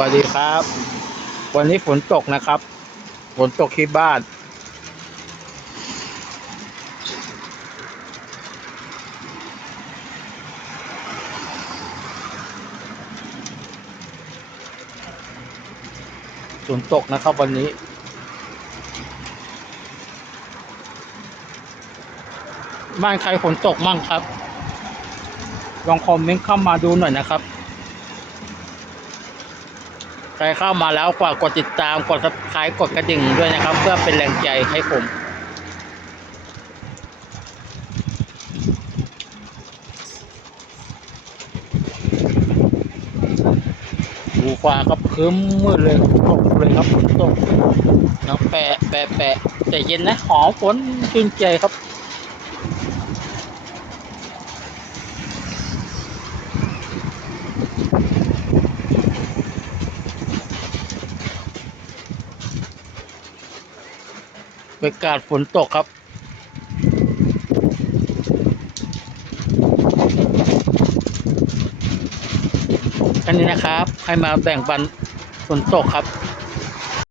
วัสดีครับ วันนี้ฝนตกนะครับ ฝนตกที่บ้าน ฝนตกนะครับวันนี้บ้านใครฝนตกมั่งครับ ลองคอมเมนต์เข้ามาดูหน่อยนะครับ ใครเข้ามาแล้วฝากกดติดตามกด subscribe กดกระดิ่งด้วยนะครับ เพื่อเป็นแรงใจให้ผมดูฟ้าครับครึ้มมืดเลยตกเลยครับฝนตกน้ำแปะแปะแปะแต่เย็นนะหอมฝนชื่นใจครับ บรรยากาศฝนตกครับอันนี้นะครับ ให้มาแบ่งปันฝนตกครับ